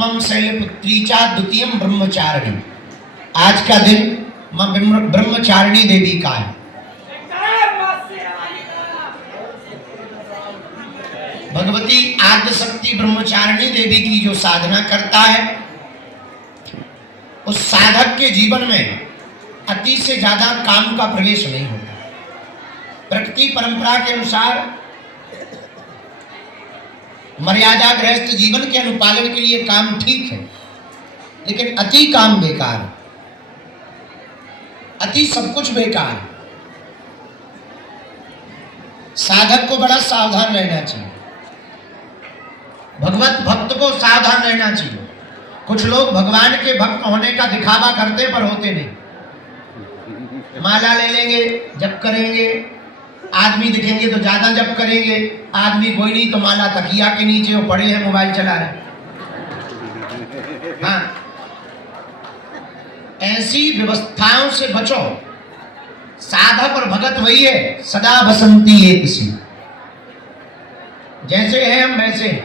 प्रथमम शैलपुत्री चा द्वितीयम ब्रह्मचारिणी। आज का दिन मां ब्रह्मचारिणी देवी का है। भगवती आद्य शक्ति ब्रह्मचारिणी देवी की जो साधना करता है उस साधक के जीवन में अति से ज्यादा काम का प्रवेश नहीं होता। प्रकृति परंपरा के अनुसार मर्यादा गृहस्थ जीवन के अनुपालन के लिए काम ठीक है, लेकिन अति काम बेकार, अति सब कुछ बेकार। साधक को बड़ा सावधान रहना चाहिए, भगवत भक्त को सावधान रहना चाहिए। कुछ लोग भगवान के भक्त होने का दिखावा करते पर होते नहीं। माला ले लेंगे, जप करेंगे, आदमी दिखेंगे तो ज्यादा जप करेंगे, आदमी कोई नहीं तो माला तकिया के नीचे वो पड़े हैं, मोबाइल चला रहे। हाँ, ऐसी व्यवस्थाओं से बचो। साधक और भगत वही है, सदा बसंती एक सी। जैसे हैं हम वैसे हैं।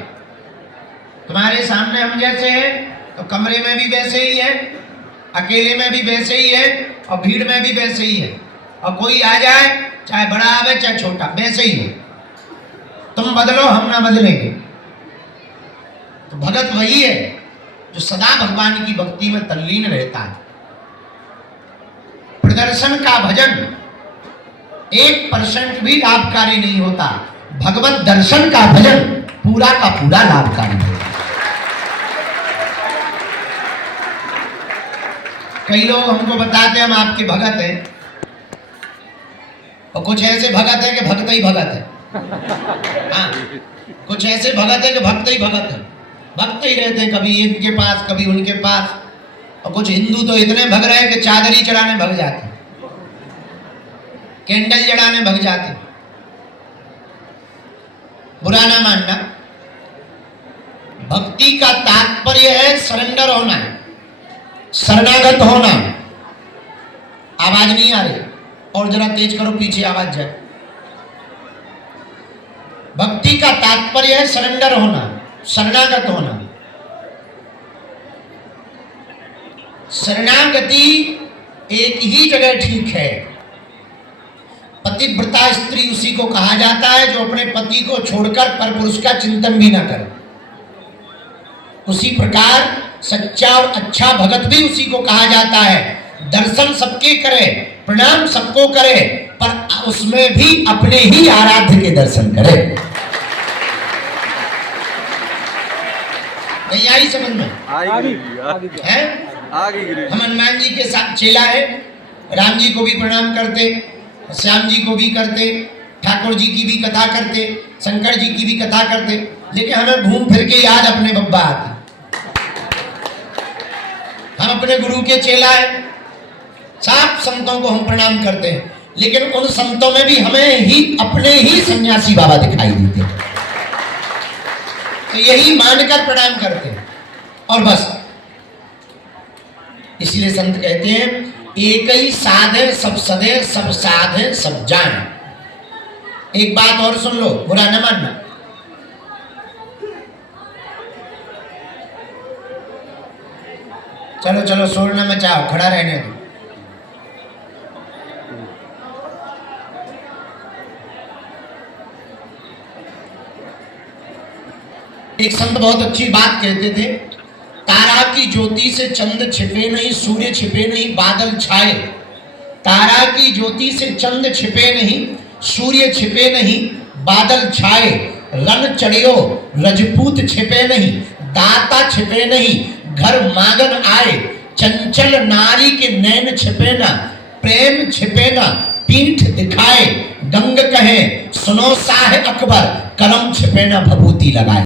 तुम्हारे सामने हम जैसे हैं तो कमरे में भी वैसे ही है, अकेले में भी वैसे ही है, और भीड़ में भी वैसे ही है। और कोई आ जाए, चाहे बड़ा आवे चाहे छोटा, वैसे ही है। तुम बदलो, हम ना बदलेंगे। तो भगत वही है जो सदा भगवान की भक्ति में तल्लीन रहता है। प्रदर्शन का भजन 1% भी लाभकारी नहीं होता, भगवत दर्शन का भजन पूरा का पूरा लाभकारी होता। कई लोग हमको बताते हैं हम आपके भगत हैं, और कुछ ऐसे भगत है कि भक्त ही भगत है। हाँ, कुछ ऐसे भगत है कि भक्त ही भगत है, भक्त ही रहते हैं, कभी इनके पास कभी उनके पास। और कुछ हिंदू तो इतने भग रहे हैं कि चादरी चढ़ाने भग जाते, कैंडल जलाने भग जाते। बुरा ना मानना, भक्ति का तात्पर्य है सरेंडर होना, शरणागत होना। आवाज नहीं आ रही, और जरा तेज करो, पीछे आवाज जाए। भक्ति का तात्पर्य है सरेंडर होना, शरणागत होना। शरणागति एक ही जगह ठीक है। पतिव्रता स्त्री उसी को कहा जाता है जो अपने पति को छोड़कर परपुरुष का चिंतन भी ना करे। उसी प्रकार सच्चा और अच्छा भगत भी उसी को कहा जाता है। दर्शन सबके करे, प्रणाम सबको करे, पर उसमें भी अपने ही आराध्य के दर्शन करे। नहीं आई समझ में? है? हम हनुमान जी के साथ चेला है, राम जी को भी प्रणाम करते, श्याम जी को भी करते, ठाकुर जी की भी कथा करते, शंकर जी की भी कथा करते, लेकिन हमें घूम फिर के याद अपने बब्बा आते। हम अपने गुरु के चेला है, सब संतों को हम प्रणाम करते हैं, लेकिन उन संतों में भी हमें ही अपने ही सन्यासी बाबा दिखाई देते हैं। तो यही मानकर प्रणाम करते हैं और बस। इसलिए संत कहते हैं एक ही साधे सब सदे, सब साधे सब जाने। एक बात और सुन लो, बुरा न मानना। चलो चलो, शोर न मचाओ, खड़ा रहने दो। एक संत बहुत अच्छी बात कहते थे, तारा की ज्योति से चंद छिपे नहीं, सूर्य छिपे नहीं, बादल छाए। तारा की ज्योति से चंद छिपे नहीं, सूर्य छिपे नहीं, बादल छाए। रण चढ़ियो रजपूत छिपे नहीं, दाता छिपे नहीं, घर मांगन आए। चंचल नारी के नैन छिपे ना, प्रेम छिपे ना, पीठ दिखाए। गंग कहे सुनो शाह अकबर, कलम छिपे ना, भभूति लगाए।